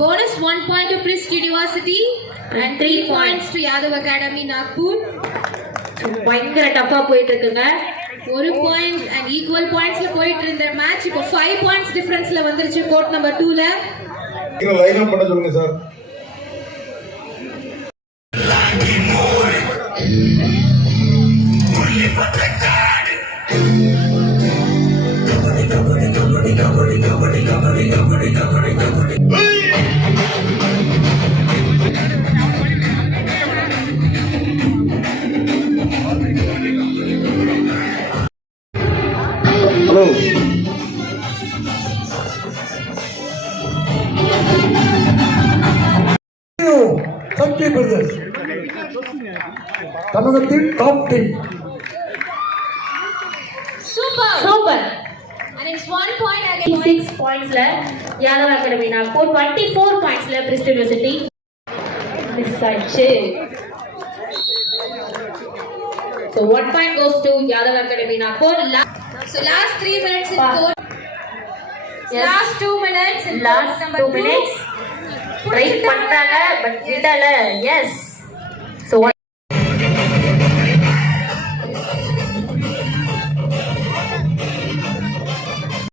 Bonus one point to Prist University and three points to Yadav Academy Nagpur. பயங்கர டஃபா போயிட்டு இருக்குங்க ஒரு பாயிண்ட் அண்ட் ஈக்குவல் பாயிண்ட்ஸ்ல போயிட்டு இருந்த மேட்ச் இப்போ ஃபைவ் பாயிண்ட்ஸ் டிஃபரன்ஸ்ல வந்துருச்சு கோர்ட் நம்பர் டூல லைன் அப் பண்ண சொல்லுங்க sir hello Sanjay brothers. Tamagatin top team. Super. Super. And it's one point again. Six points left. Yadav Academy Nagpur. Twenty-four points left. Bristol University. This Sanjay. So one point goes to Yadav Academy Nagpur. so last three minutes in Wow. court Yes. last two minutes in court last number two two minutes try பண்றாங்க but விடல S